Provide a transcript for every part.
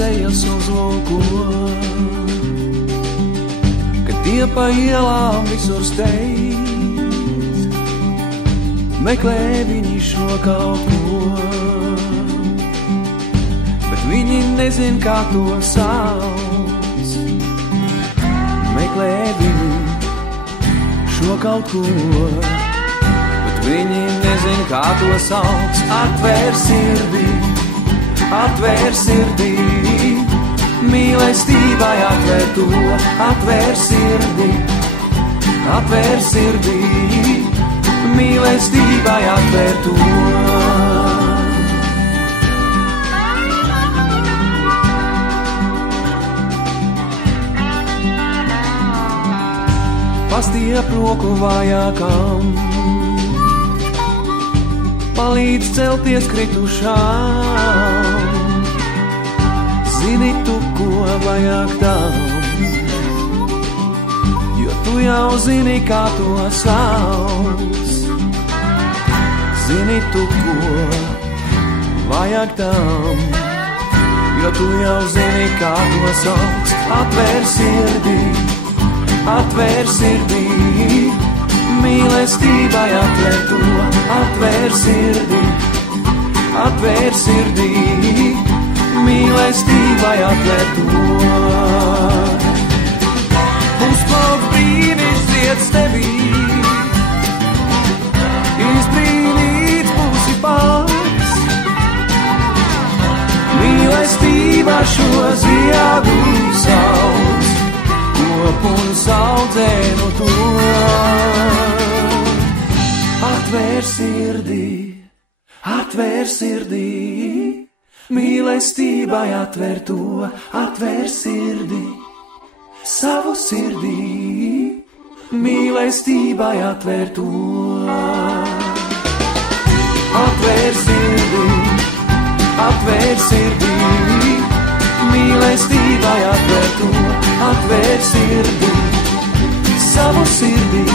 sejas uzlūko, kad tie pa ielām visur steidz, meklē viņi šo kaut ko, bet viņi nezin, kā to sauc. Meklē viņi šo kaut ko, bet viņi nezin, kā to sauc. Atvēr sirdī, mīlestībai atvēr to. Atvēr sirdī, mīlestībai atvēr to. Pastiep roku vājākam, palīdz celties kritušām. Zini tu, ko vajag tam, jo tu jau zini, kā to sauc. Zini tu, ko vajag tam, jo tu jau zini, kā to sauc. Atvēr sirdī, mīlestībai atvēr to. Atvēr sirdī, mīlestībai atvēr to. Uzplauk brīnišķiets tevī, izbrīnīts būsi pats. Mīlestība šo ziedu sauc, kop un saudzē no to. Atvēr sirdī, mīlestībai atvēr to. Atvēr sirdī, savu sirdī, mīlestībai atvēr to. Atvēr sirdī, mīlestībai atvēr to. Atvēr sirdī, savu sirdī,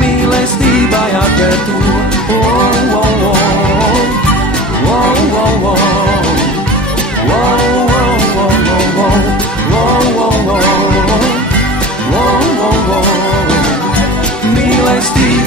mīlestībai atvēr to. Oh, oh, oh. Oh, oh, oh. Oh, oh, oh, oh. Oh, oh, oh. Oh, oh, oh. Mīlestībai